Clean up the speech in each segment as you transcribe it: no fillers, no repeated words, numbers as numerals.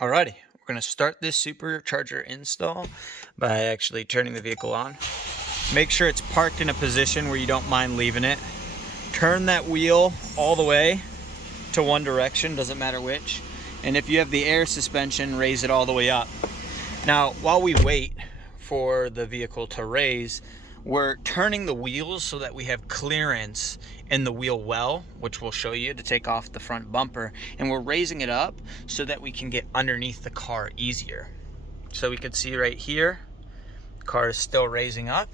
Alrighty, we're going to start this supercharger install by actually turning the vehicle on. Make sure it's parked in a position where you don't mind leaving it. Turn that wheel all the way to one direction, doesn't matter which. And if you have the air suspension, raise it all the way up. Now, while we wait for the vehicle to raise, we're turning the wheels so that we have clearance in the wheel well, which we'll show you to take off the front bumper, and we're raising it up so that we can get underneath the car easier. So we can see right here, the car is still raising up,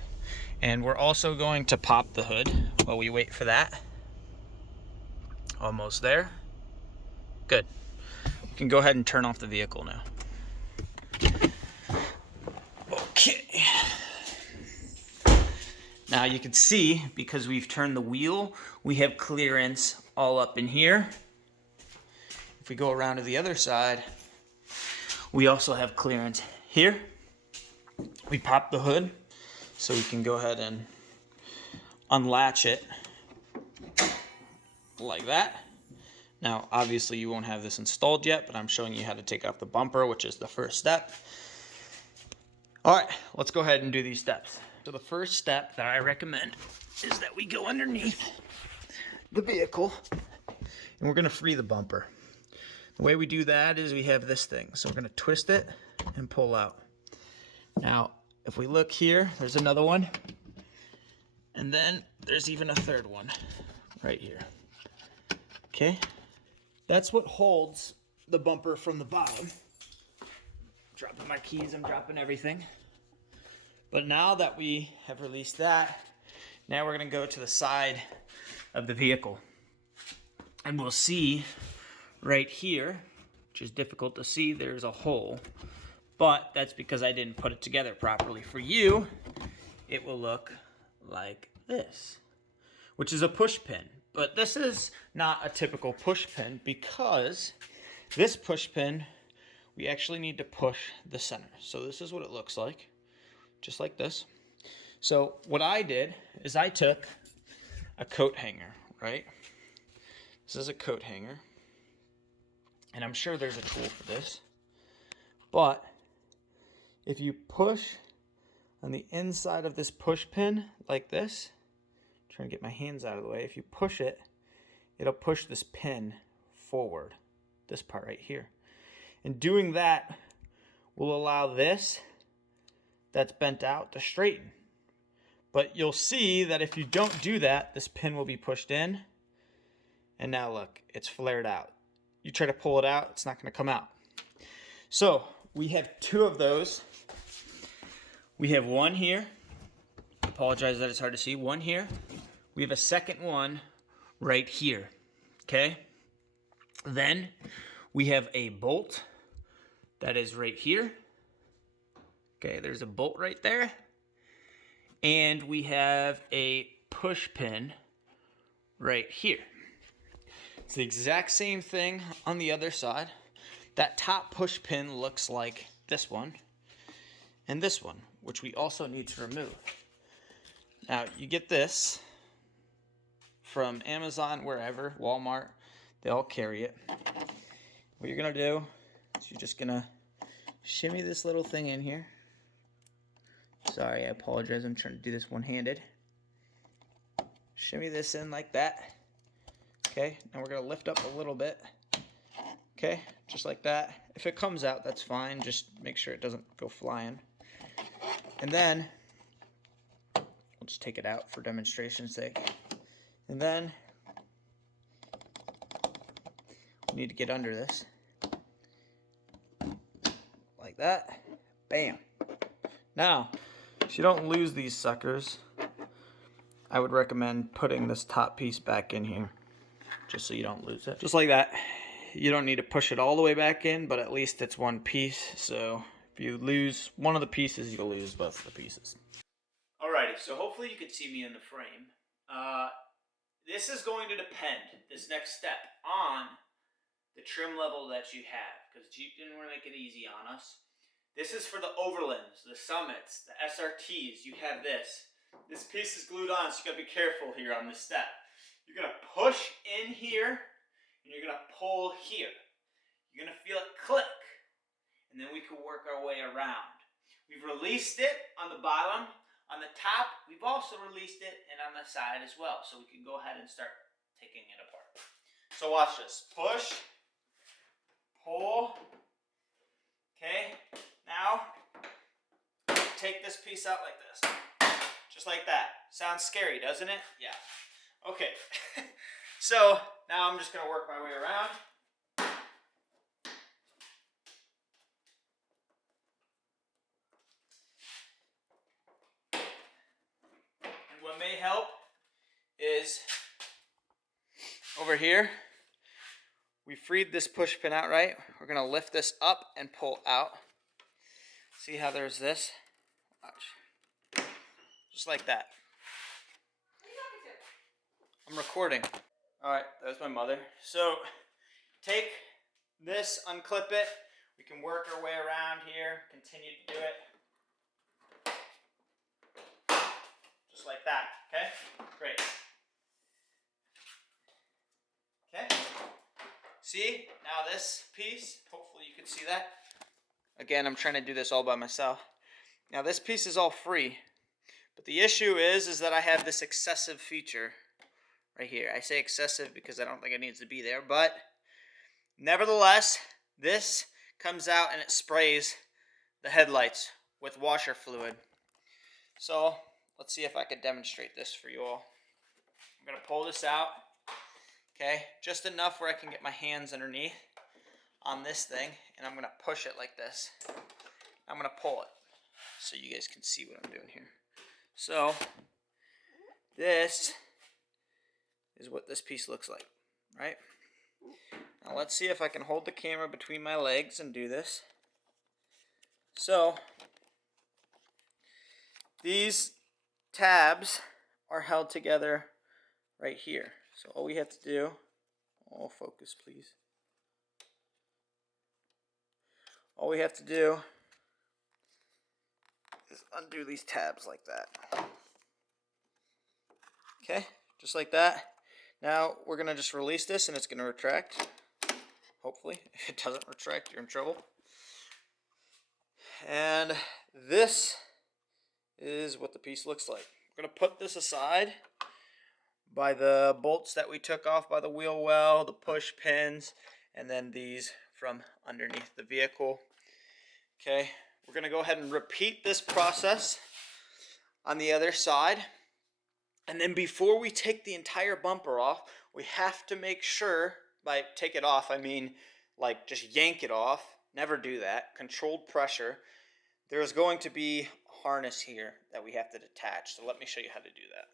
and we're also going to pop the hood while we wait for that. Almost there. Good. We can go ahead and turn off the vehicle now. Okay. Now you can see, because we've turned the wheel, we have clearance all up in here. If we go around to the other side, we also have clearance here. We pop the hood, so we can go ahead and unlatch it like that. Now, obviously you won't have this installed yet, but I'm showing you how to take off the bumper, which is the first step. All right, let's go ahead and do these steps. So the first step that I recommend is that we go underneath the vehicle and we're gonna free the bumper. The way we do that is we have this thing. So we're gonna twist it and pull out. Now, if we look here, there's another one. And then there's even a third one right here. Okay, that's what holds the bumper from the bottom. Dropping my keys, I'm dropping everything. But now that we have released that, now we're gonna go to the side of the vehicle. And we'll see right here, which is difficult to see, there's a hole. But that's because I didn't put it together properly. For you, it will look like this, which is a push pin. But this is not a typical push pin because this push pin, we actually need to push the center. So this is what it looks like, just like this. So what I did is I took a coat hanger, right? This is a coat hanger. And I'm sure there's a tool for this. But if you push on the inside of this push pin like this, I'm trying to get my hands out of the way. If you push it, it'll push this pin forward, this part right here. And doing that will allow this that's bent out to straighten. But you'll see that if you don't do that, this pin will be pushed in. And now look, it's flared out. You try to pull it out, it's not going to come out. So we have two of those. We have one here. Apologize that it's hard to see. One here. We have a second one right here. Okay? Then we have a bolt that is right here. Okay, there's a bolt right there. And we have a push pin right here. It's the exact same thing on the other side. That top push pin looks like this one and this one, which we also need to remove. Now, you get this from Amazon, wherever, Walmart, they all carry it. What you're gonna do is you're just gonna shimmy this little thing in here. Sorry, I apologize, I'm trying to do this one-handed. Shimmy this in like that. Okay, and we're gonna lift up a little bit. Okay, just like that. If it comes out, that's fine. Just make sure it doesn't go flying. And then, we'll just take it out for demonstration's sake. And then, we need to get under this. Like that. Bam. Now, if you don't lose these suckers, I would recommend putting this top piece back in here, just so you don't lose it. Just like that. You don't need to push it all the way back in, but at least it's one piece. So if you lose one of the pieces, you'll lose both of the pieces. Alrighty, so hopefully you can see me in the frame. This is going to depend, this next step, on the trim level that you have, because Jeep didn't want to make it easy on us. This is for the Overlands, the Summits, the SRTs. You have this. This piece is glued on, so you gotta be careful here on this step. You're gonna push in here, and you're gonna pull here. You're gonna feel it click. and then we can work our way around. We've released it on the bottom. On the top, we've also released it, and on the side as well. So we can go ahead and start taking it apart. So watch this. Push, pull. Okay, now take this piece out like this. Just like that. Sounds scary, doesn't it? Yeah. Okay. So now I'm just going to work my way around. And what may help is over here, we freed this push pin out, right? We're going to lift this up and pull out. See how there's this? Watch. Just like that. I'm recording. Alright, that was my mother. So, take this, unclip it. We can work our way around here, continue to do it. Just like that, okay? Great. Okay. See, now this piece, hopefully you can see that. Again, I'm trying to do this all by myself. Now this piece is all free, but the issue is that I have this excessive feature right here. I say excessive because I don't think it needs to be there, but nevertheless, this comes out and it sprays the headlights with washer fluid. So let's see if I could demonstrate this for you all. I'm going to pull this out, okay, just enough where I can get my hands underneath on this thing, and I'm going to push it like this. I'm going to pull it so you guys can see what I'm doing here. So this is what this piece looks like, right? Now let's see if I can hold the camera between my legs and do this. So these tabs are held together right here. So all we have to do, oh, focus please. All we have to do is undo these tabs like that. Okay, just like that. Now we're going to just release this and it's going to retract. Hopefully. If it doesn't retract, you're in trouble. And this is what the piece looks like. We're going to put this aside by the bolts that we took off by the wheel well, the push pins, and then these from underneath the vehicle. Okay, we're going to go ahead and repeat this process on the other side. And then before we take the entire bumper off, we have to make sure, by take it off, I mean like just yank it off. Never do that. Controlled pressure. There is going to be a harness here that we have to detach. So let me show you how to do that.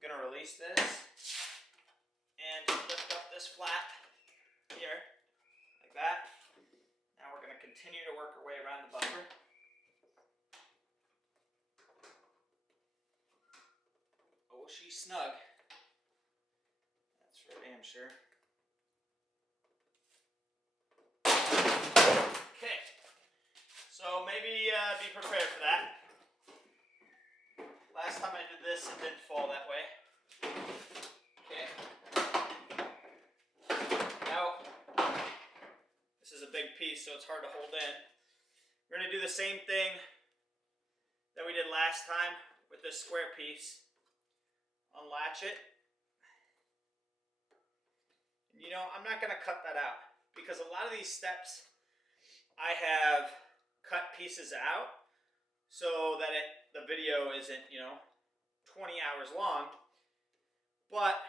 Going to release this and lift up this flap here like that. Now we're going to continue to work our way around the bumper. Oh, she's snug. That's for damn sure. Okay, so maybe be prepared for that. Last time I did this, it didn't fall that way. Okay. Now, this is a big piece, so it's hard to hold in. We're going to do the same thing that we did last time with this square piece. Unlatch it. You know, I'm not going to cut that out because a lot of these steps I have cut pieces out so that the video isn't, 20 hours long. But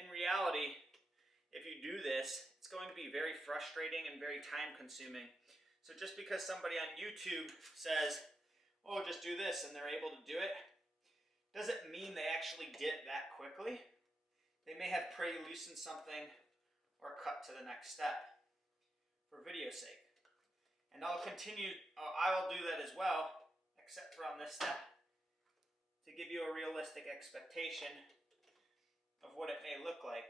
in reality, if you do this, it's going to be very frustrating and very time consuming. So just because somebody on YouTube says, oh, just do this, and they're able to do it, doesn't mean they actually did it that quickly. They may have pre-loosened something or cut to the next step for video's sake. And I will do that as well, except for on this step, to give you a realistic expectation of what it may look like.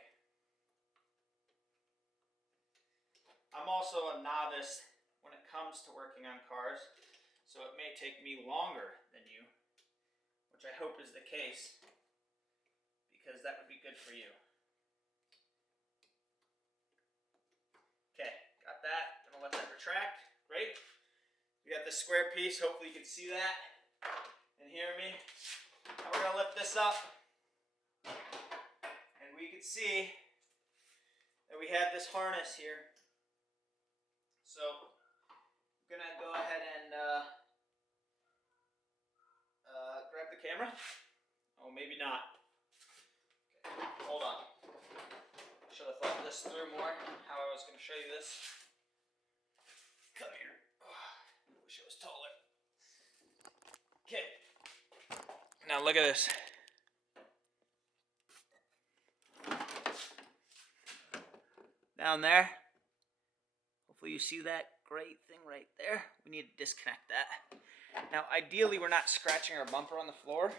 I'm also a novice when it comes to working on cars, so it may take me longer than you, which I hope is the case, because that would be good for you. Okay, got that. Gonna let that retract. Great. We got this square piece. Hopefully you can see that and hear me. Now we're gonna lift this up, and we can see that we have this harness here. So I'm gonna go ahead and grab the camera. Oh, maybe not. Okay, hold on. Should have thought this through more, how I was going to show you this. Come here. Oh, I wish I was taller. Okay. Now look at this. Down there. Hopefully you see that great thing right there. We need to disconnect that. Now ideally we're not scratching our bumper on the floor,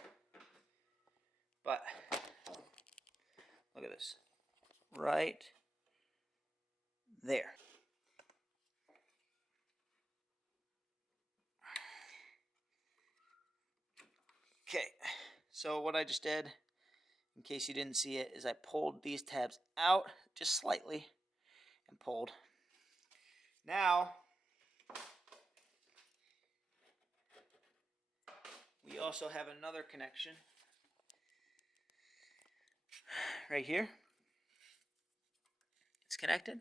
but look at this. Right there. Okay, so what I just did, in case you didn't see it, is I pulled these tabs out just slightly and pulled. Now, we also have another connection right here. It's connected.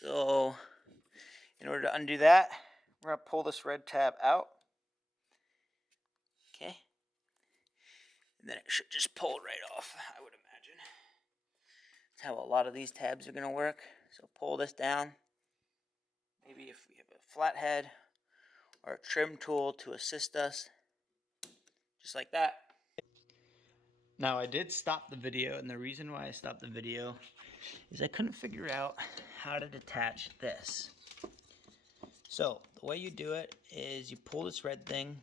So, in order to undo that, we're going to pull this red tab out. Okay. And then it should just pull right off, I would imagine. That's how a lot of these tabs are going to work. So pull this down. Maybe if we have a flathead or a trim tool to assist us. Just like that. Now I did stop the video, and the reason why I stopped the video is I couldn't figure out how to detach this. So the way you do it is you pull this red thing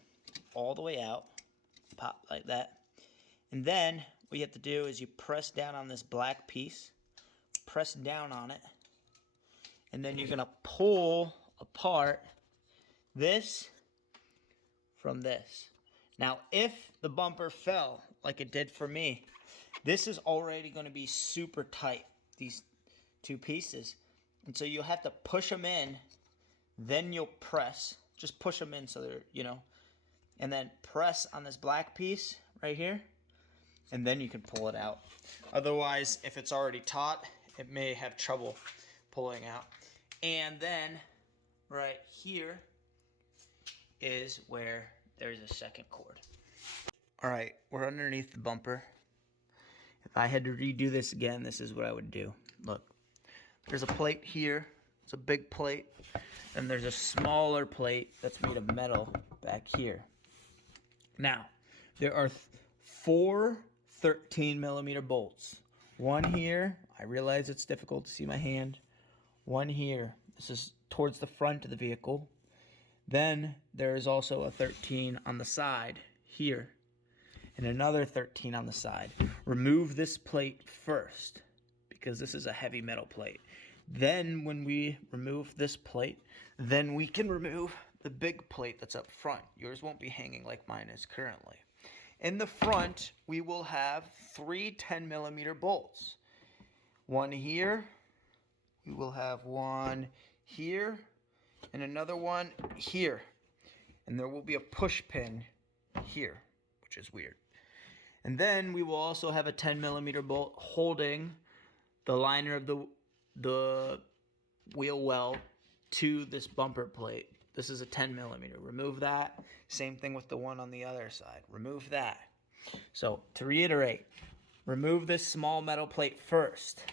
all the way out, pop like that, and then what you have to do is you press down on this black piece, press down on it, and then you're going to pull apart this from this. Now, if the bumper fell like it did for me, this is already going to be super tight, these two pieces. And so you'll have to push them in, then you'll press. Just push them in so they're, you know, and then press on this black piece right here, and then you can pull it out. Otherwise, if it's already taut, it may have trouble pulling out. And then right here is where there's a second cord. All right, we're underneath the bumper. If I had to redo this again, this is what I would do. Look, there's a plate here. It's a big plate. And there's a smaller plate that's made of metal back here. Now, there are four 13mm bolts. One here. I realize it's difficult to see my hand. One here. This is towards the front of the vehicle. Then there is also a 13 on the side here, and another 13 on the side. Remove this plate first, because this is a heavy metal plate. Then when we remove this plate, then we can remove the big plate that's up front. Yours won't be hanging like mine is currently. In the front, we will have three 10mm bolts. One here. We will have one here. And another one here. And there will be a push pin here, which is weird. And then we will also have a 10mm bolt holding the liner of the wheel well to this bumper plate. This is a 10mm. Remove that. Same thing with the one on the other side. Remove that. So to reiterate, remove this small metal plate first.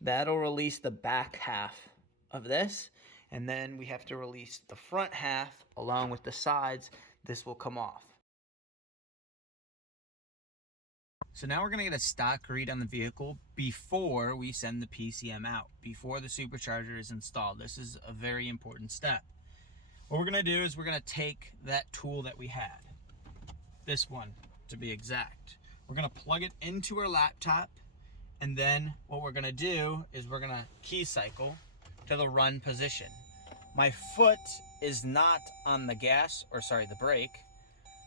That'll release the back half of this. And then we have to release the front half along with the sides. This will come off. So now we're going to get a stock read on the vehicle before we send the PCM out, before the supercharger is installed. This is a very important step. What we're going to do is we're going to take that tool that we had, this one to be exact. We're gonna plug it into our laptop, and then what we're gonna do is we're gonna key cycle to the run position. My foot is not on the gas, or sorry, the brake,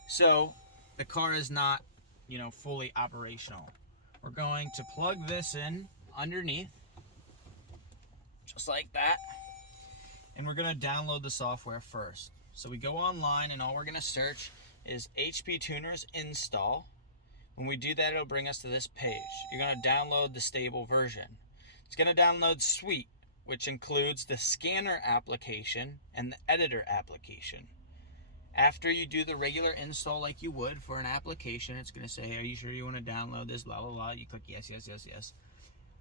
so the car is not, you know, fully operational. We're going to plug this in underneath, just like that, and we're gonna download the software first. So we go online, and all we're gonna search is HP Tuners install. When we do that, it'll bring us to this page. You're gonna download the stable version. It's gonna download Suite, which includes the scanner application and the editor application. After you do the regular install like you would for an application, it's gonna say, hey, are you sure you wanna download this, blah, blah, blah. You click yes, yes, yes, yes.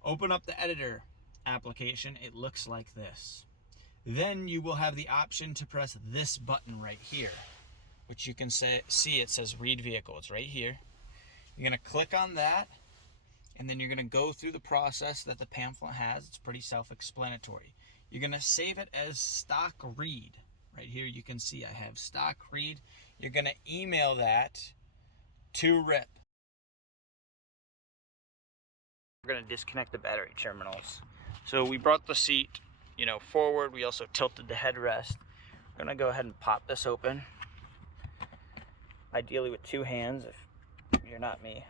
Open up the editor application. It looks like this. Then you will have the option to press this button right here, which you can see it says read vehicle. It's right here. You're gonna click on that, and then you're gonna go through the process that the pamphlet has. It's pretty self-explanatory. You're gonna save it as stock read. Right here you can see I have stock read. You're gonna email that to RIPP. We're gonna disconnect the battery terminals. So we brought the seat, you know, forward. We also tilted the headrest. We're gonna go ahead and pop this open. Ideally with two hands if you're not me.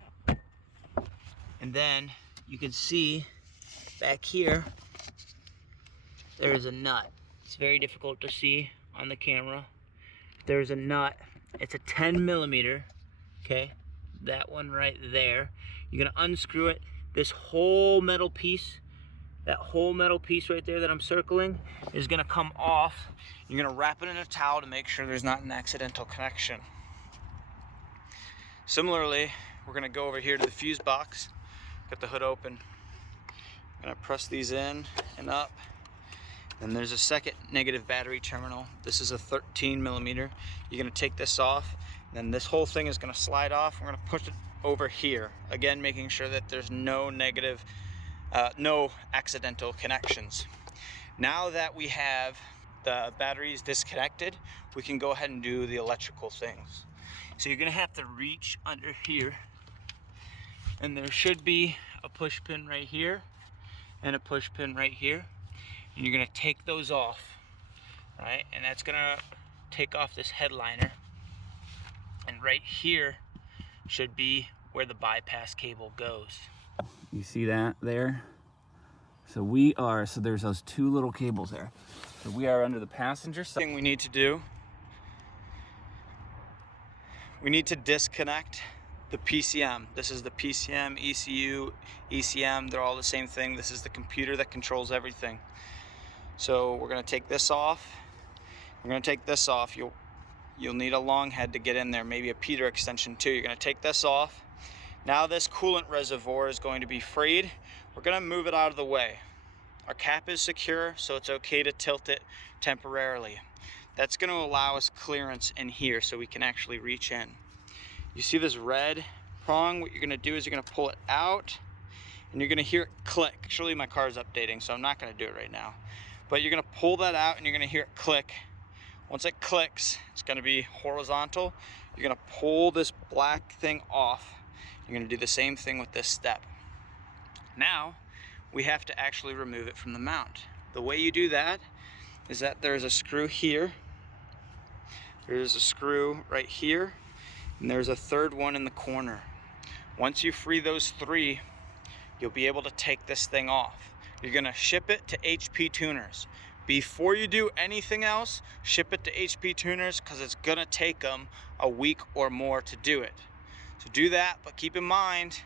And then you can see back here there is a nut. It's very difficult to see on the camera. There's a nut. It's a 10 millimeter. Okay, that one right there. You're gonna unscrew it. This whole metal piece, that whole metal piece right there that I'm circling, is gonna come off. You're gonna wrap it in a towel to make sure there's not an accidental connection. Similarly, we're gonna go over here to the fuse box, get the hood open. I'm gonna press these in and up. Then there's a second negative battery terminal. This is a 13 millimeter. You're gonna take this off, and then this whole thing is gonna slide off. We're gonna push it over here. Again, making sure that there's no negative, no accidental connections. Now that we have the batteries disconnected, we can go ahead and do the electrical things. So you're gonna have to reach under here, and there should be a push pin right here and a push pin right here, and you're gonna take those off, right? And that's gonna take off this headliner, and right here should be where the bypass cable goes. You see that there? So there's those two little cables there. So we are under the passenger side. Thing we need to do, we need to disconnect the PCM. This is the PCM, ECU, ECM, they're all the same thing. This is the computer that controls everything. So we're gonna take this off. We're gonna take this off. You'll need a long head to get in there, maybe a Peter extension too. You're gonna take this off. Now this coolant reservoir is going to be freed. We're gonna move it out of the way. Our cap is secure, so it's okay to tilt it temporarily. That's gonna allow us clearance in here so we can actually reach in. You see this red prong? What you're gonna do is you're gonna pull it out, and you're gonna hear it click. Actually, my car's updating, so I'm not gonna do it right now. But you're gonna pull that out, and you're gonna hear it click. Once it clicks, it's gonna be horizontal. You're gonna pull this black thing off. You're gonna do the same thing with this step. Now, we have to actually remove it from the mount. The way you do that is that there's a screw here, there's a screw right here, and there's a third one in the corner. Once you free those three, you'll be able to take this thing off. You're gonna ship it to HP Tuners. Before you do anything else, ship it to HP Tuners, because it's gonna take them a week or more to do it. So do that, but keep in mind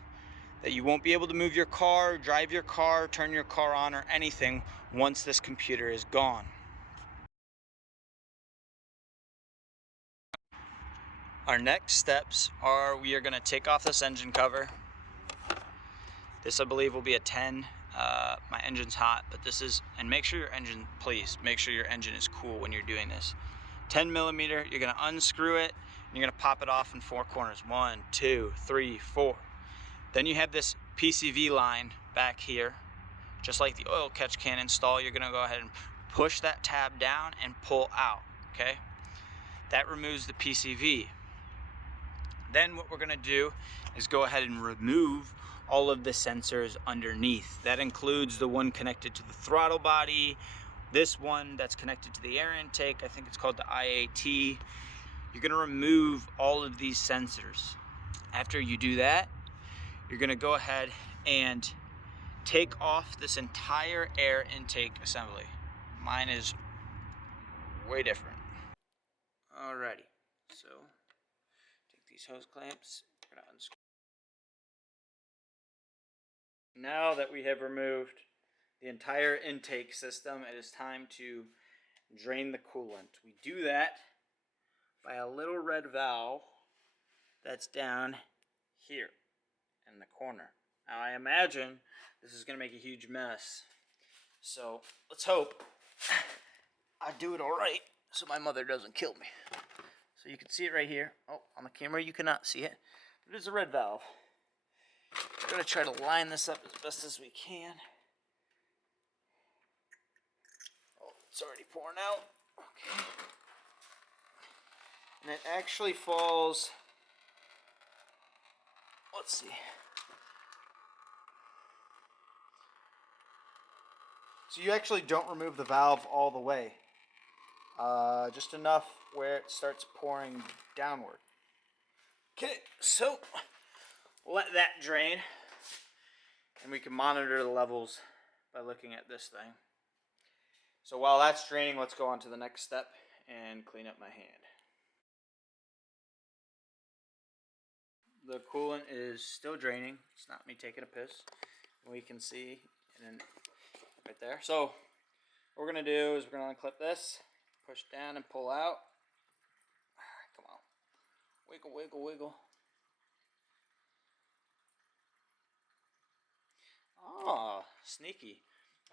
that you won't be able to move your car, drive your car, turn your car on, or anything once this computer is gone. Our next steps are, we are gonna take off this engine cover. This, I believe, will be a 10. My engine's hot, but this is, and make sure your engine, please, make sure your engine is cool when you're doing this. 10 millimeter, you're gonna unscrew it, and you're gonna pop it off in 4 corners. 1, 2, 3, 4. Then you have this PCV line back here, just like the oil catch can install. You're gonna go ahead and push that tab down and pull out, okay? That removes the PCV. Then what we're gonna do is go ahead and remove all of the sensors underneath. That includes the one connected to the throttle body, this one that's connected to the air intake, I think it's called the IAT. You're gonna remove all of these sensors. After you do that, you're gonna go ahead and take off this entire air intake assembly. Mine is way different. Alrighty, so take these hose clamps, we're gonna unscrew. Now that we have removed the entire intake system, it is time to drain the coolant. We do that by a little red valve that's down here in the corner. Now I imagine this is going to make a huge mess, so let's hope I do it all right so my mother doesn't kill me. So you can see it right here. Oh, on the camera you cannot see it, but it is a red valve. We're going to try to line this up as best as we can. Oh, it's already pouring out. Okay. And it actually falls, let's see. So you actually don't remove the valve all the way. Just enough where it starts pouring downward. Okay, so let that drain, and we can monitor the levels by looking at this thing. So while that's draining, let's go on to the next step and clean up my hand. The coolant is still draining. It's not me taking a piss. We can see it right there. So what we're going to do is we're going to unclip this, push down and pull out. Come on. Wiggle, wiggle, wiggle. Oh, sneaky.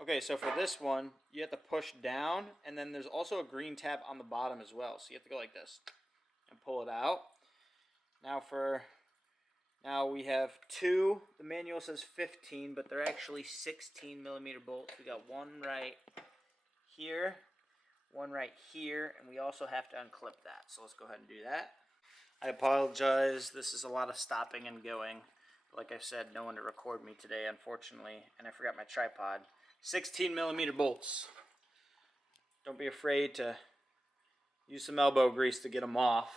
Okay, so for this one, you have to push down, and then there's also a green tab on the bottom as well. So you have to go like this and pull it out. Now we have two. The manual says 15, but they're actually 16 millimeter bolts. We got one right here, one right here, and we also have to unclip that. So let's go ahead and do that. I apologize. This is a lot of stopping and going. Like I said, no one to record me today, unfortunately, and I forgot my tripod. 16 millimeter bolts. Don't be afraid to use some elbow grease to get them off.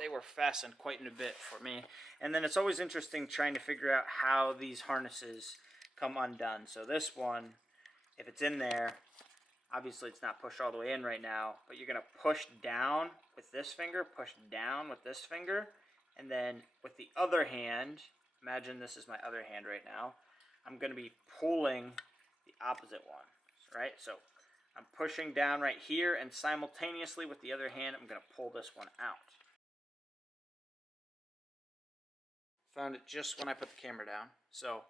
They were fastened quite in a bit for me. And then it's always interesting trying to figure out how these harnesses come undone. So this one, if it's in there, obviously it's not pushed all the way in right now, but you're going to push down with this finger, push down with this finger, and then with the other hand, imagine this is my other hand right now, I'm going to be pulling the opposite one, right? So I'm pushing down right here, and simultaneously with the other hand, I'm going to pull this one out. Found it just when I put the camera down. So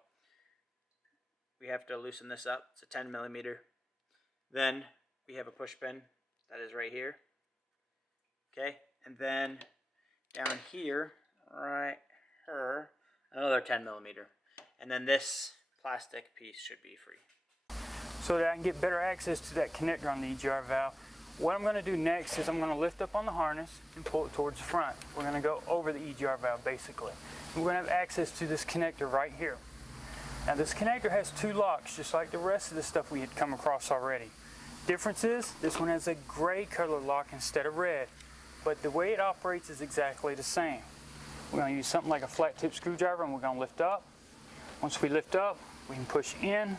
we have to loosen this up. It's a 10 millimeter. Then we have a push pin that is right here. Okay, and then down here, right here, another 10 millimeter. And then this plastic piece should be free. So that I can get better access to that connector on the EGR valve, what I'm going to do next is I'm going to lift up on the harness and pull it towards the front. We're going to go over the EGR valve basically. We're going to have access to this connector right here. Now this connector has two locks just like the rest of the stuff we had come across already. Difference is this one has a gray color lock instead of red, but the way it operates is exactly the same. We're going to use something like a flat tip screwdriver and we're going to lift up. Once we lift up, we can push in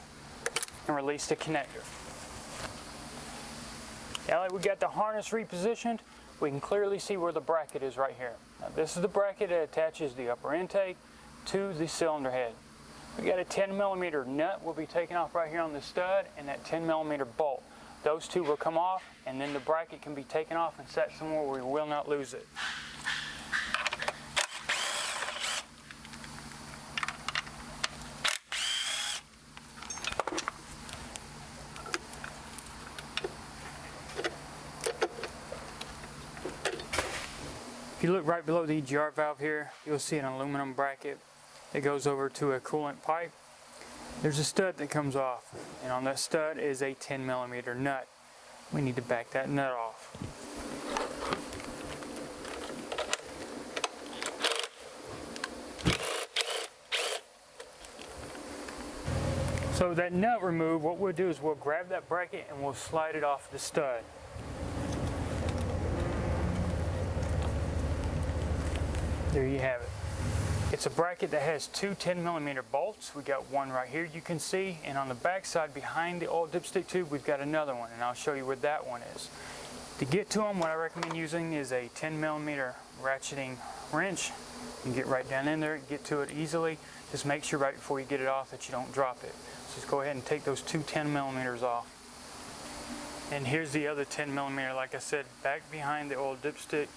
and release the connector. Now that we got the harness repositioned, we can clearly see where the bracket is right here. Now this is the bracket that attaches the upper intake to the cylinder head. We got a 10 millimeter nut will be taken off right here on the stud, and that 10 millimeter bolt. Those two will come off, and then the bracket can be taken off and set somewhere where we will not lose it. If you look right below the EGR valve here, you'll see an aluminum bracket that goes over to a coolant pipe. There's a stud that comes off, and on that stud is a 10 millimeter nut. We need to back that nut off. So that nut removed, what we'll do is we'll grab that bracket and we'll slide it off the stud. There you have it. It's a bracket that has two 10mm bolts. We got one right here you can see, and on the back side behind the old dipstick tube we've got another one, and I'll show you where that one is. To get to them, what I recommend using is a 10mm ratcheting wrench. You can get right down in there, get to it easily. Just make sure right before you get it off that you don't drop it. So just go ahead and take those two 10mm off. And here's the other 10mm, like I said, back behind the old dipstick,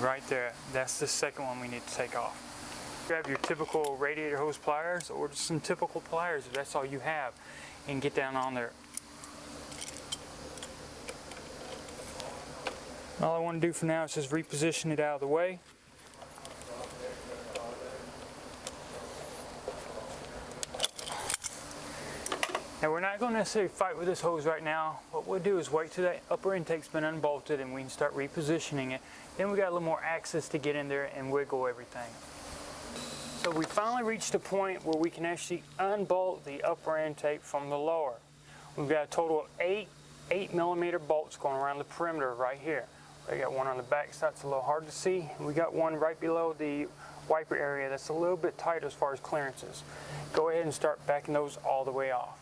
right there. That's the second one we need to take off. Grab your typical radiator hose pliers or just some typical pliers if that's all you have, and get down on there. All I want to do for now is just reposition it out of the way. Now we're not going to necessarily fight with this hose right now. What we'll do is wait till that upper intake's been unbolted and we can start repositioning it. Then we got a little more access to get in there and wiggle everything. So we finally reached a point where we can actually unbolt the upper intake from the lower. We've got a total of 8mm bolts going around the perimeter right here. We got one on the back side, it's a little hard to see. We got one right below the wiper area that's a little bit tight as far as clearances. Go ahead and start backing those all the way off.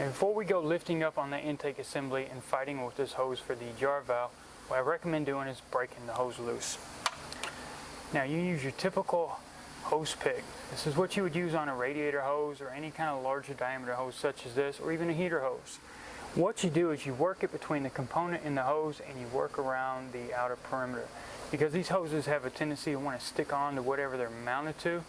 And before we go lifting up on the intake assembly and fighting with this hose for the jar valve, what I recommend doing is breaking the hose loose. Now you use your typical hose pick. This is what you would use on a radiator hose or any kind of larger diameter hose such as this, or even a heater hose. What you do is you work it between the component and the hose, and you work around the outer perimeter. Because these hoses have a tendency to want to stick on to whatever they're mounted to.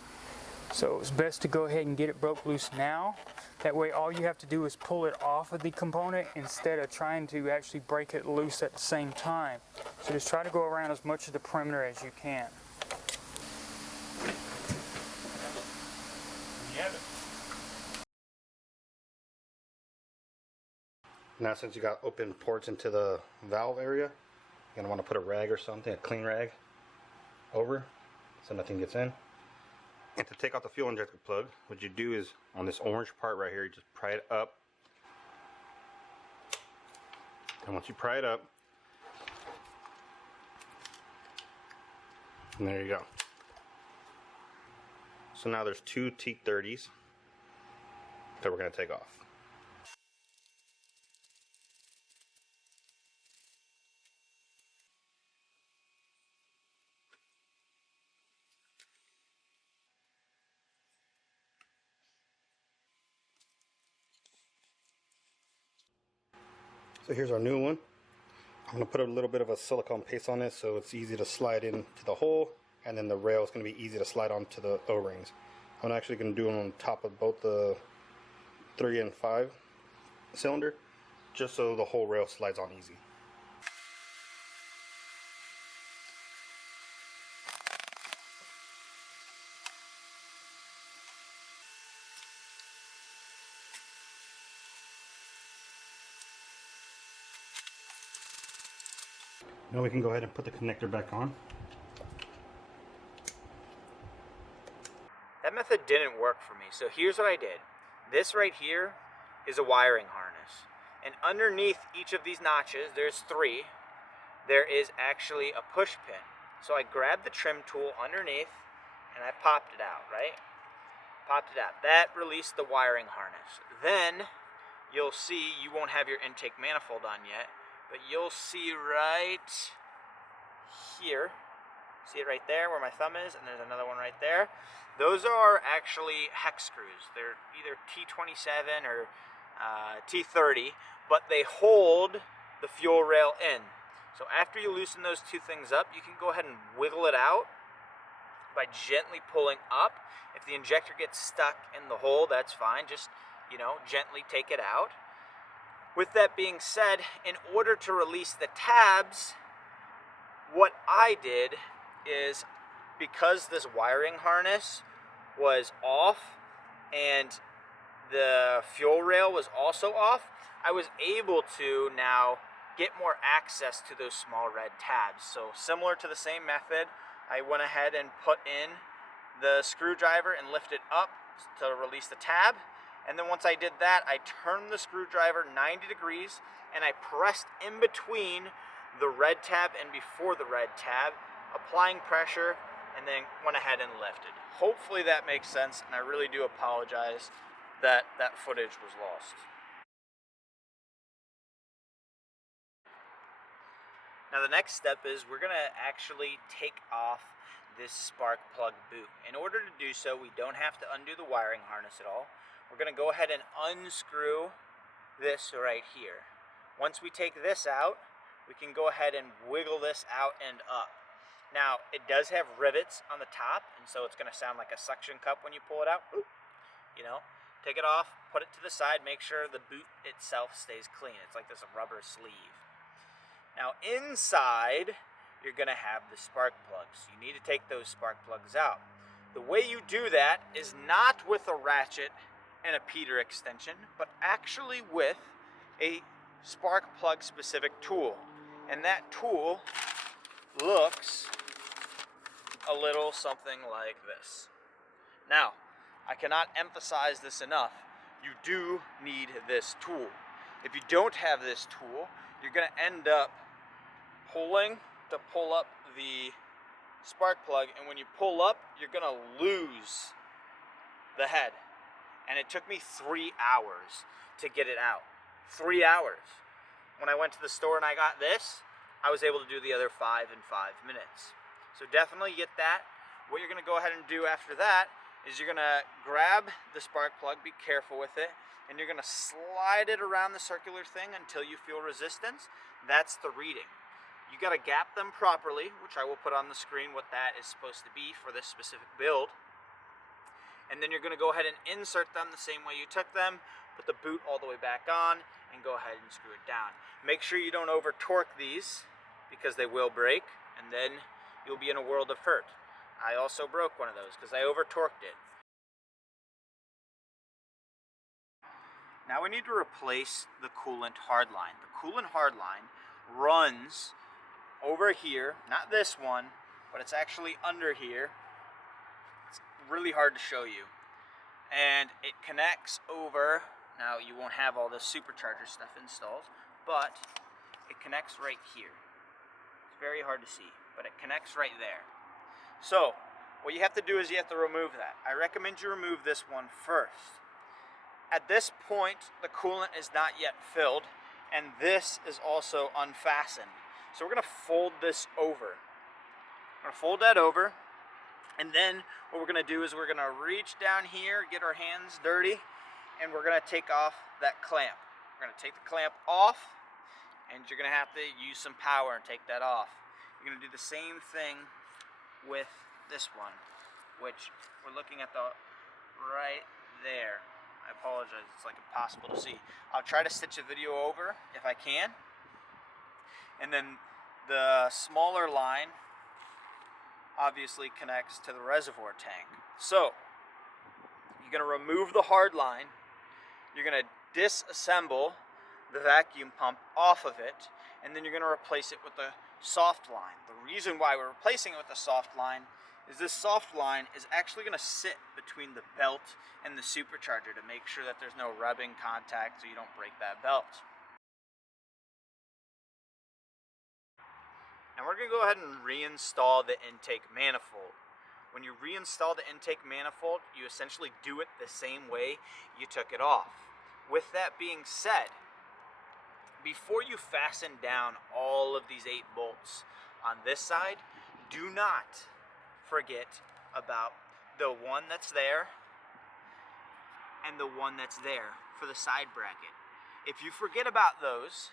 So it's best to go ahead and get it broke loose now. That way all you have to do is pull it off of the component instead of trying to actually break it loose at the same time. So just try to go around as much of the perimeter as you can. You have it. Now since you got open ports into the valve area, you're going to want to put a rag or something, a clean rag, over so nothing gets in. And to take out the fuel injector plug, what you do is on this orange part right here, you just pry it up. And once you pry it up, and there you go. So now there's two T30s that we're going to take off. So here's our new one. I'm going to put a little bit of a silicone paste on it so it's easy to slide into the hole, and then the rail is going to be easy to slide onto the O-rings. I'm actually going to do them on top of both the 3 and 5 cylinder, just so the whole rail slides on easy. Now we can go ahead and put the connector back on. That method didn't work for me, so here's what I did. This right here is a wiring harness, and underneath each of these notches, there's 3, there is actually a push pin. So I grabbed the trim tool underneath and I popped it out, right? Popped it out. That released the wiring harness. Then you'll see, you won't have your intake manifold on yet, but you'll see right here, see it right there where my thumb is, and there's another one right there. Those are actually hex screws. They're either T27 or T30, but they hold the fuel rail in. So after you loosen those two things up, you can go ahead and wiggle it out by gently pulling up. If the injector gets stuck in the hole, that's fine. Just, gently take it out. With that being said, in order to release the tabs, what I did is, because this wiring harness was off and the fuel rail was also off, I was able to now get more access to those small red tabs. So similar to the same method, I went ahead and put in the screwdriver and lifted up to release the tab. And then once I did that, I turned the screwdriver 90 degrees and I pressed in between the red tab and before the red tab, applying pressure, and then went ahead and lifted. Hopefully that makes sense, and I really do apologize that that footage was lost. Now the next step is we're going to actually take off this spark plug boot. In order to do so, we don't have to undo the wiring harness at all. We're going to go ahead and unscrew this right here. Once we take this out, we can go ahead and wiggle this out and up. Now, it does have rivets on the top, and so it's going to sound like a suction cup when you pull it out. You know, take it off, put it to the side, make sure the boot itself stays clean. It's like this rubber sleeve. Now inside, you're going to have the spark plugs. You need to take those spark plugs out. The way you do that is not with a ratchet and a Peter extension, but actually with a spark plug specific tool. And that tool looks a little something like this. Now, I cannot emphasize this enough. You do need this tool. If you don't have this tool, you're going to end up pulling to pull up the spark plug, and when you pull up, you're going to lose the head. And it took me 3 hours to get it out. 3 hours. When I went to the store and I got this, I was able to do the other 5 in 5 minutes. So definitely get that. What you're going to go ahead and do after that is you're going to grab the spark plug, be careful with it, and you're going to slide it around the circular thing until you feel resistance. That's the reading. You got to gap them properly, which I will put on the screen what that is supposed to be for this specific build. And then you're going to go ahead and insert them the same way you took them, put the boot all the way back on, and go ahead and screw it down. Make sure you don't over torque these, because they will break, and then you'll be in a world of hurt. I also broke one of those because I over torqued it. Now we need to replace the coolant hardline. The coolant hardline runs over here, not this one, but it's actually under here. It's really hard to show you. And it connects over, now you won't have all this Supercharger stuff installed, but it connects right here. It's very hard to see, but it connects right there. So, what you have to do is you have to remove that. I recommend you remove this one first. At this point, the coolant is not yet filled, and this is also unfastened. So we're going to fold this over. We're going to fold that over, and then what we're going to do is we're going to reach down here, get our hands dirty, and we're going to take off that clamp. We're going to take the clamp off, and you're going to have to use some power and take that off. You're going to do the same thing with this one, which we're looking at the right there. I apologize, it's like impossible to see. I'll try to stitch a video over if I can. And then the smaller line obviously connects to the reservoir tank. So, you're going to remove the hard line, you're going to disassemble the vacuum pump off of it, and then you're going to replace it with the soft line. The reason why we're replacing it with the soft line is this soft line is actually going to sit between the belt and the supercharger to make sure that there's no rubbing contact so you don't break that belt. Now we're going to go ahead and reinstall the intake manifold. When you reinstall the intake manifold, you essentially do it the same way you took it off. With that being said, before you fasten down all of these 8 bolts on this side, do not forget about the one that's there and the one that's there for the side bracket. If you forget about those,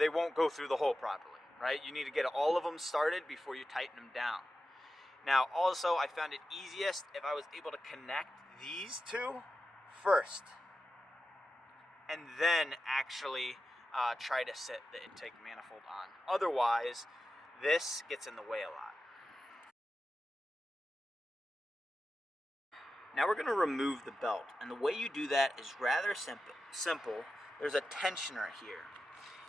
they won't go through the hole properly, right? You need to get all of them started before you tighten them down. Now, also, I found it easiest if I was able to connect these two first, and then actually try to sit the intake manifold on. Otherwise, this gets in the way a lot. Now we're going to remove the belt, and the way you do that is rather simple. There's a tensioner here.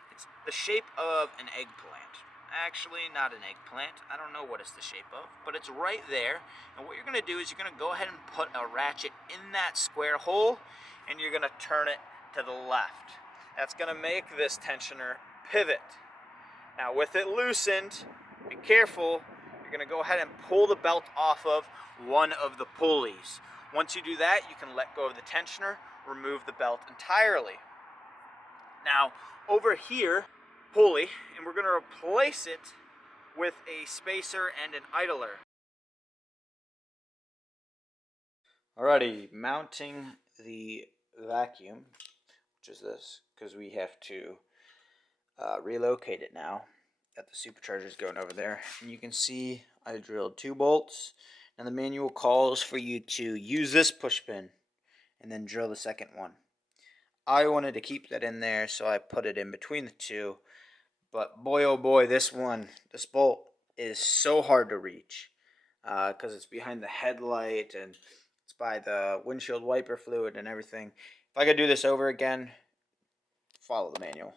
It's the shape of an eggplant. actually not an eggplant. I don't know what it's the shape of, but it's right there. And what you're going to do is you're going to go ahead and put a ratchet in that square hole, and you're going to turn it to the left. That's going to make this tensioner pivot. Now with it loosened, be careful, you're going to go ahead and pull the belt off of one of the pulleys. Once you do that, you can let go of the tensioner, remove the belt entirely. Now over here, pulley, and we're going to replace it with a spacer and an idler. Alrighty, mounting the vacuum, which is this, because we have to relocate it now that the supercharger is going over there. And you can see I drilled 2 bolts, and the manual calls for you to use this push pin and then drill the second one. I wanted to keep that in there, so I put it in between the two. But boy, oh boy, this bolt is so hard to reach because it's behind the headlight and it's by the windshield wiper fluid and everything. If I could do this over again, follow the manual.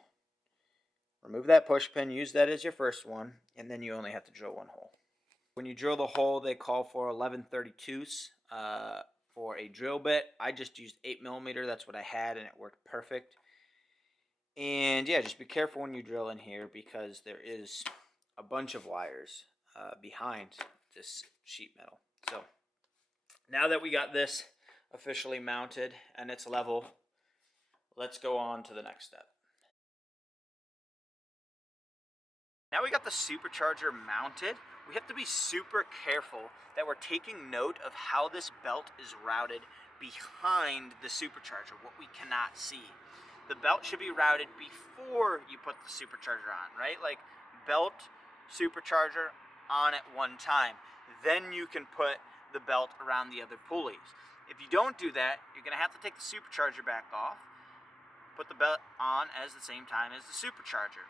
Remove that push pin, use that as your first one, and then you only have to drill 1 hole. When you drill the hole, they call for 11/32 for a drill bit. I just used 8mm, that's what I had, and it worked perfect. And yeah, just be careful when you drill in here because there is a bunch of wires behind this sheet metal. So now that we got this officially mounted and it's level, let's go on to the next step. Now we got the supercharger mounted. We have to be super careful that we're taking note of how this belt is routed behind the supercharger, what we cannot see. The belt should be routed before you put the supercharger on, right? Like belt, supercharger on at one time. Then you can put the belt around the other pulleys. If you don't do that, you're going to have to take the supercharger back off, put the belt on at the same time as the supercharger.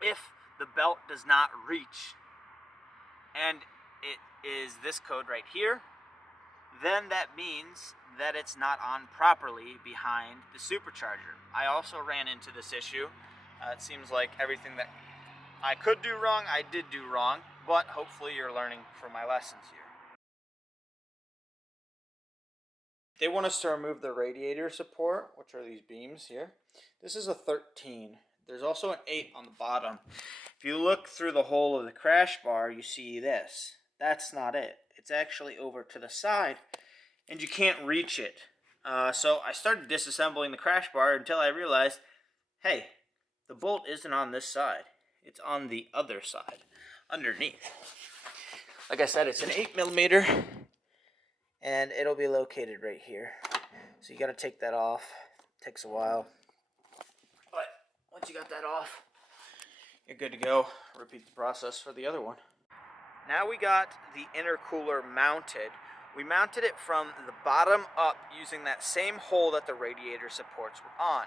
If the belt does not reach, and it is this code right here, then that means that it's not on properly behind the supercharger. I also ran into this issue. It seems like everything that I could do wrong, I did do wrong, but hopefully you're learning from my lessons here. They want us to remove the radiator support, which are these beams here. This is a 13. There's also an 8 on the bottom. If you look through the hole of the crash bar, you see this. That's not it. It's actually over to the side, and you can't reach it. So I started disassembling the crash bar until I realized, hey, the bolt isn't on this side. It's on the other side, underneath. Like I said, it's an 8mm, and it'll be located right here. So you got to take that off. It takes a while. But once you got that off, you're good to go. Repeat the process for the other one. Now we got the intercooler mounted. We mounted it from the bottom up using that same hole that the radiator supports were on.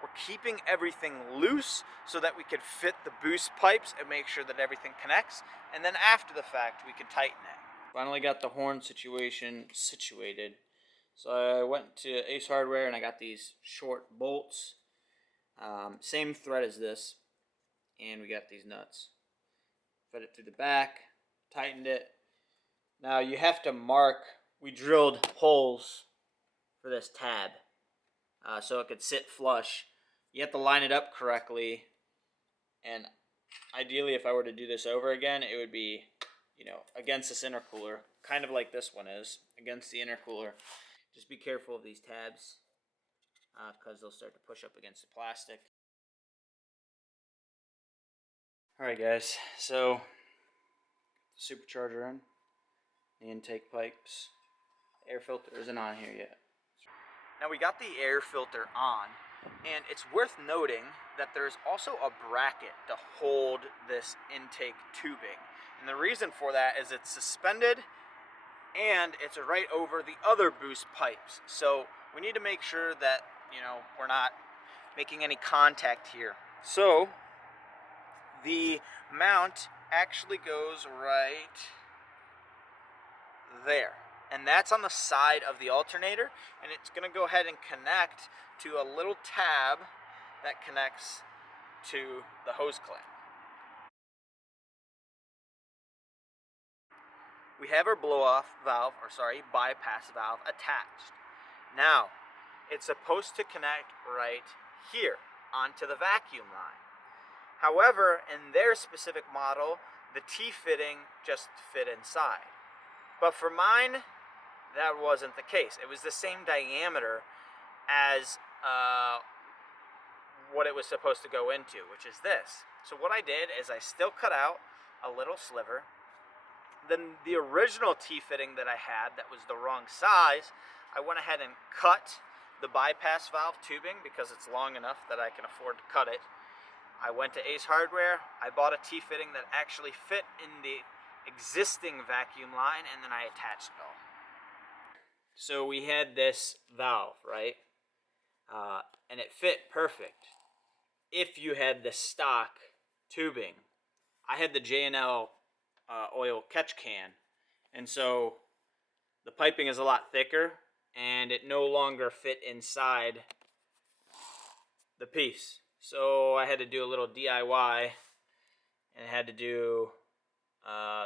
We're keeping everything loose so that we could fit the boost pipes and make sure that everything connects. And then after the fact, we can tighten it. Finally got the horn situation situated. So I went to Ace Hardware and I got these short bolts. Same thread as this. And we got these nuts. Fed it through the back, tightened it. Now you have to mark, we drilled holes for this tab so it could sit flush. You have to line it up correctly, and ideally if I were to do this over again, it would be, you know, against this intercooler, kind of like this one is, against the intercooler. Just be careful of these tabs because they'll start to push up against the plastic. Alright guys, so the supercharger in, the intake pipes, the air filter isn't on here yet. Now we got the air filter on, and it's worth noting that there's also a bracket to hold this intake tubing. And the reason for that is it's suspended and it's right over the other boost pipes. So we need to make sure that, you know, we're not making any contact here. So the mount actually goes right there, and that's on the side of the alternator, and it's going to go ahead and connect to a little tab that connects to the hose clamp. we have our blow-off valve, or sorry, bypass valve attached. Now, it's supposed to connect right here onto the vacuum line. However, in their specific model, the T-fitting just fit inside. But for mine, that wasn't the case. It was the same diameter as what it was supposed to go into, which is this. So what I did is I still cut out a little sliver. Then the original T-fitting that I had that was the wrong size, I went ahead and cut the bypass valve tubing because it's long enough that I can afford to cut it. I went to Ace Hardware, I bought a T-fitting that actually fit in the existing vacuum line, and then I attached it all. So we had this valve, right? And it fit perfect if you had the stock tubing. I had the J&L oil catch can, and so the piping is a lot thicker, and it no longer fit inside the piece. So I had to do a little DIY, and I had to do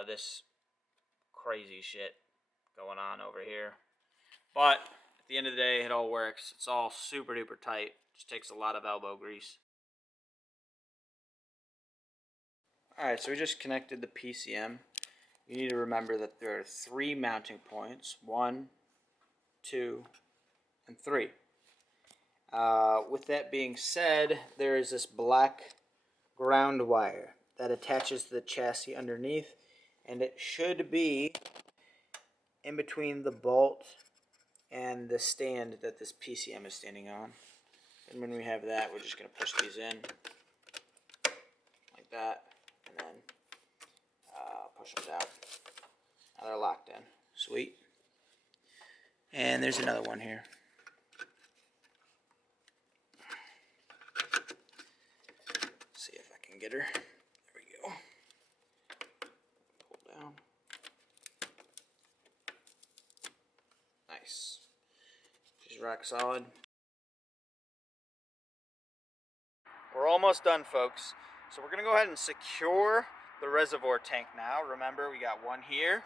this crazy shit going on over here. But at the end of the day, it all works. It's all super duper tight. Just takes a lot of elbow grease. Alright, so we just connected the PCM. You need to remember that there are 3 mounting points. 1, 2, and 3. With that being said, there is this black ground wire that attaches to the chassis underneath, and it should be in between the bolt and the stand that this PCM is standing on. And when we have that, we're just going to push these in like that, and then push them down. Now they're locked in. Sweet. And there's another one here. See if I can get her. There we go. Pull down. Nice. She's rock solid. We're almost done, folks. So we're going to go ahead and secure the reservoir tank now. Remember, we got one here,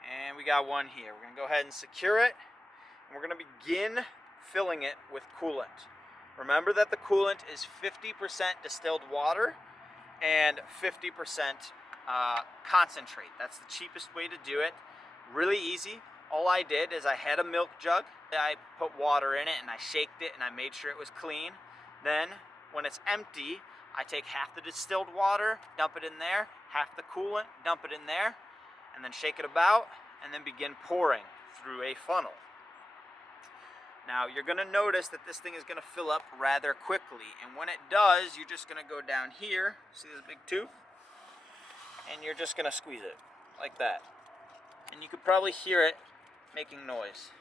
and we got one here. We're going to go ahead and secure it, and we're going to begin filling it with coolant. Remember that the coolant is 50% distilled water and 50% concentrate. That's the cheapest way to do it. Really easy. All I did is I had a milk jug. I put water in it, and I shaked it, and I made sure it was clean. Then, when it's empty, I take half the distilled water, dump it in there, half the coolant, dump it in there, and then shake it about, and then begin pouring through a funnel. Now, you're going to notice that this thing is going to fill up rather quickly, and when it does, you're just going to go down here, see this big tube? And you're just going to squeeze it, like that. And you could probably hear it making noise.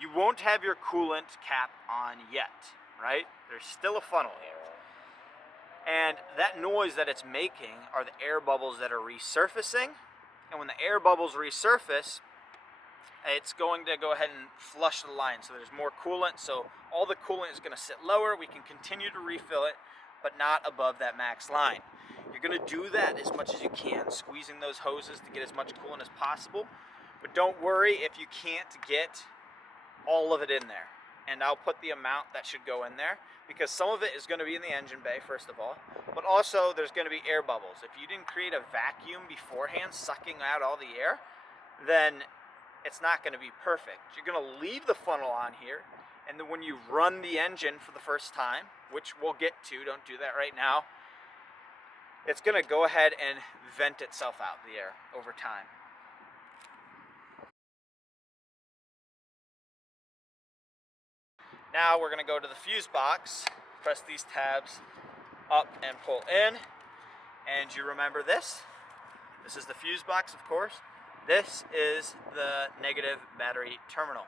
You won't have your coolant cap on yet, right? There's still a funnel here. And that noise that it's making are the air bubbles that are resurfacing. And when the air bubbles resurface, it's going to go ahead and flush the line. So there's more coolant. So all the coolant is going to sit lower. We can continue to refill it, but not above that max line. You're going to do that as much as you can, squeezing those hoses to get as much coolant as possible. But don't worry if you can't get all of it in there. And I'll put the amount that should go in there, because some of it is going to be in the engine bay, first of all, but also there's going to be air bubbles. If you didn't create a vacuum beforehand sucking out all the air, then it's not going to be perfect. You're going to leave the funnel on here, and then when you run the engine for the first time, which we'll get to, don't do that right now, it's going to go ahead and vent itself out, the air, over time. Now we're going to go to the fuse box, press these tabs up and pull in, and you remember this? This is the fuse box, of course. This is the negative battery terminal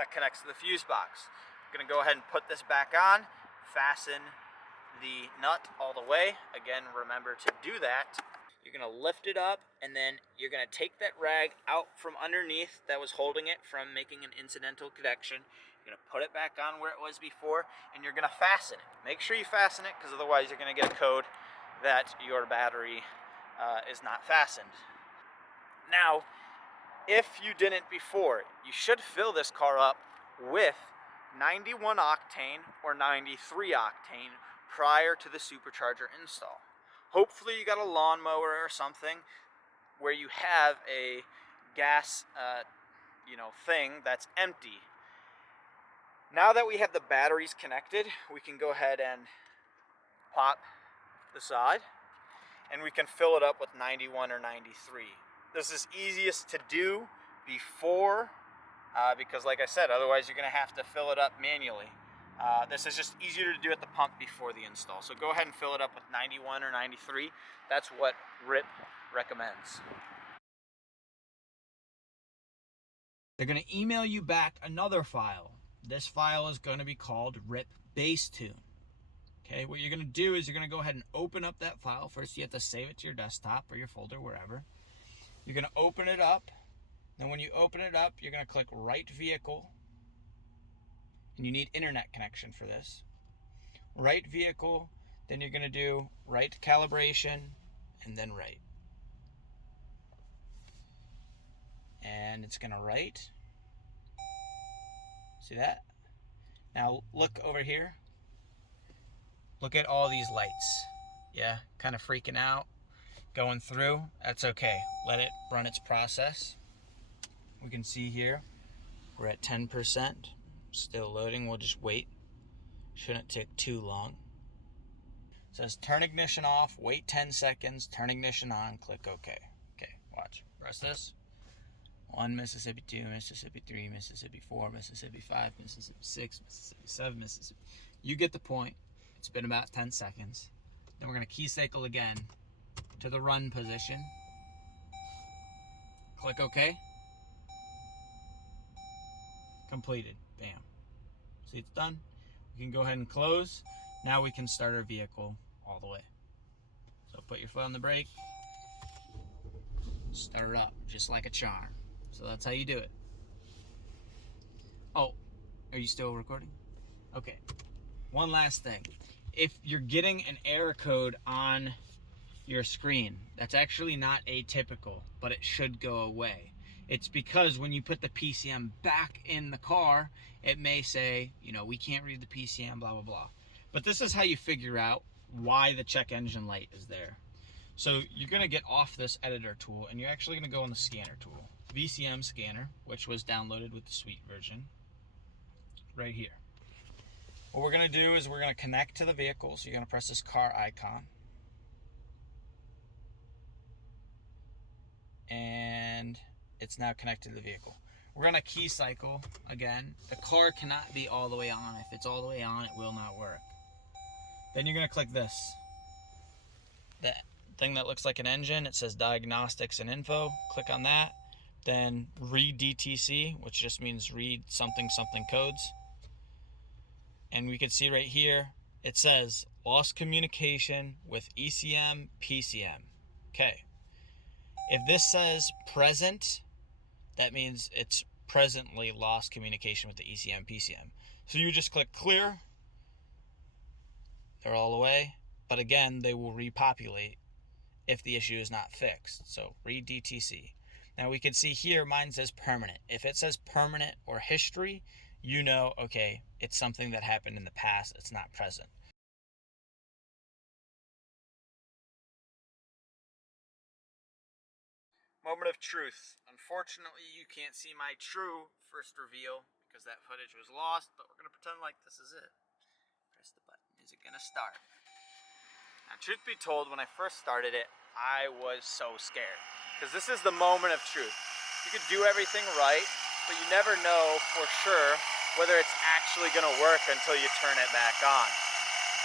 that connects to the fuse box. I'm going to go ahead and put this back on, fasten the nut all the way. Again, remember to do that. You're going to lift it up, and then you're going to take that rag out from underneath that was holding it from making an incidental connection. You're going to put it back on where it was before, and you're going to fasten it. Make sure you fasten it, because otherwise you're going to get a code that your battery is not fastened. Now, if you didn't before, you should fill this car up with 91 octane or 93 octane prior to the supercharger install. Hopefully you got a lawnmower or something where you have a gas thing that's empty. Now that we have the batteries connected, we can go ahead and pop the side and we can fill it up with 91 or 93. This is easiest to do before because like I said, otherwise you're going to have to fill it up manually. This is just easier to do at the pump before the install. So go ahead and fill it up with 91 or 93. That's what RIPP recommends. They're going to email you back another file. This file is going to be called RIPP Base Tune. Okay, what you're going to do is you're going to go ahead and open up that file. First, you have to save it to your desktop or your folder, wherever. You're going to open it up. Then when you open it up, you're going to click Write Vehicle. And you need internet connection for this. Write Vehicle. Then you're going to do Write Calibration. And then Write. And it's going to write. See that? Now look over here. Look at all these lights. Yeah, kind of freaking out, going through. That's okay. Let it run its process. We can see here we're at 10%. Still loading. We'll just wait. Shouldn't take too long. It says turn ignition off, wait 10 seconds, turn ignition on, click OK. Okay, watch. Press this. 1 Mississippi, 2 Mississippi, 3 Mississippi, 4 Mississippi, 5 Mississippi, 6 Mississippi, 7 Mississippi. You get the point. It's been about 10 seconds. Then we're going to key cycle again to the run position. Click OK. Completed. Bam. See, it's done. We can go ahead and close. Now we can start our vehicle all the way. So put your foot on the brake. Start it up just like a charm. So that's how you do it. Oh, are you still recording? Okay. One last thing. If you're getting an error code on your screen, that's actually not atypical, but it should go away. It's because when you put the PCM back in the car, it may say, we can't read the PCM, blah, blah, blah. But this is how you figure out why the check engine light is there. So you're going to get off this editor tool, and you're actually going to go on the scanner tool. VCM scanner, which was downloaded with the Suite version, right here. What we're going to do is we're going to connect to the vehicle. So you're going to press this car icon. And it's now connected to the vehicle. We're going to key cycle again. The car cannot be all the way on. If it's all the way on, it will not work. Then you're going to click this. That thing that looks like an engine. It says diagnostics and info. Click on that. Then read DTC, which just means read something codes. And we can see right here, it says lost communication with ECM, PCM. Okay. If this says present, that means it's presently lost communication with the ECM, PCM. So you just click clear. They're all away. But again, they will repopulate if the issue is not fixed. So read DTC. Now we can see here, mine says permanent. If it says permanent or history, you know, okay, it's something that happened in the past. It's not present. Moment of truth. Unfortunately, you can't see my true first reveal because that footage was lost, but we're going to pretend like this is it. Press the button. Is it going to start? Now, truth be told, when I first started it, I was so scared because this is the moment of truth. You could do everything right, but you never know for sure whether it's actually going to work until you turn it back on.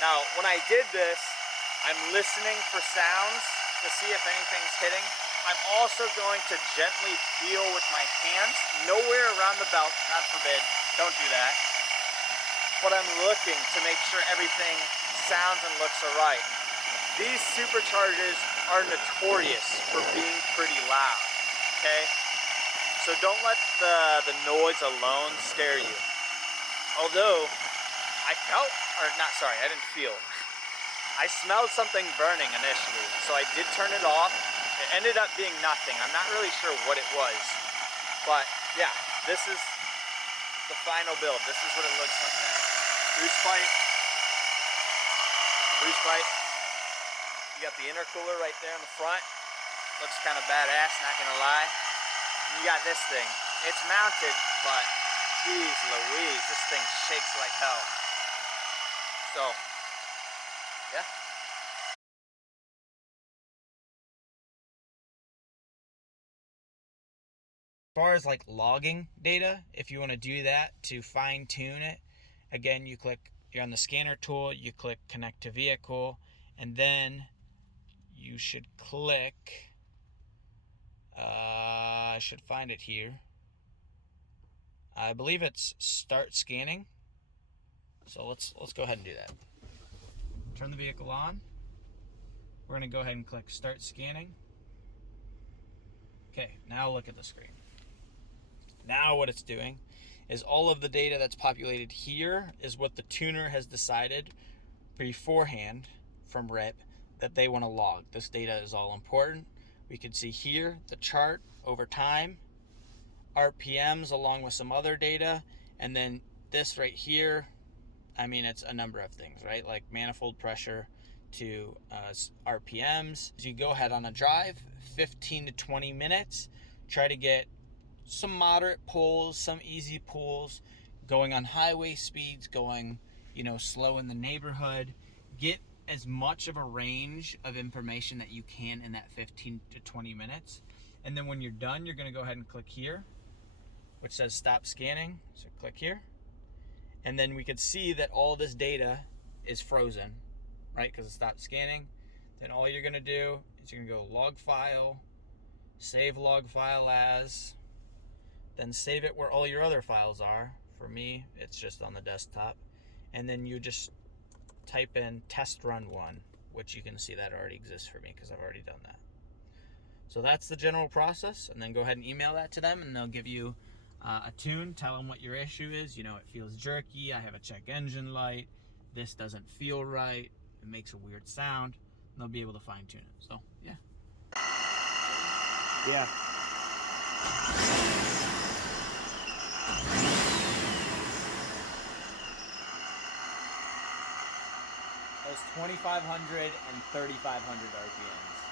Now, when I did this, I'm listening for sounds to see if anything's hitting. I'm also going to gently feel with my hands, nowhere around the belt, God forbid, don't do that. But I'm looking to make sure everything sounds and looks alright. These superchargers are notorious for being pretty loud, okay? So don't let the noise alone scare you. Although, I didn't feel. I smelled something burning initially, so I did turn it off. It ended up being nothing. I'm not really sure what it was. But yeah, this is the final build. This is what it looks like now. Boost pipe. Boost pipe. You got the intercooler right there in the front. Looks kind of badass, not gonna lie. And you got this thing. It's mounted, but geez Louise, this thing shakes like hell. So, yeah. As far as like logging data, if you want to do that to fine tune it, again, you're on the scanner tool, you click connect to vehicle, and then you should click, I should find it here. I believe it's start scanning. So let's go ahead and do that. Turn the vehicle on. We're gonna go ahead and click start scanning. Okay, now look at the screen. Now what it's doing is all of the data that's populated here is what the tuner has decided beforehand from RIPP that they want to log. This data is all important. We can see here the chart over time, RPMs along with some other data, and then this right here, I mean, it's a number of things, right? Like manifold pressure to RPMs. As you go ahead on a drive, 15 to 20 minutes, try to get some moderate pulls, some easy pulls, going on highway speeds, going, slow in the neighborhood. Get as much of a range of information that you can in that 15 to 20 minutes. And then when you're done, you're gonna go ahead and click here, which says stop scanning. So click here. And then we could see that all this data is frozen, right? Because it stopped scanning. Then all you're gonna do is you're gonna go log file, save log file as, then save it where all your other files are. For me, it's just on the desktop. And then you just type in test run 1, which you can see that already exists for me because I've already done that. So that's the general process, and then go ahead and email that to them and they'll give you a tune, tell them what your issue is. It feels jerky, I have a check engine light, this doesn't feel right, it makes a weird sound, and they'll be able to fine tune it. So, yeah. Yeah. It was 2,500 and 3,500 RPMs.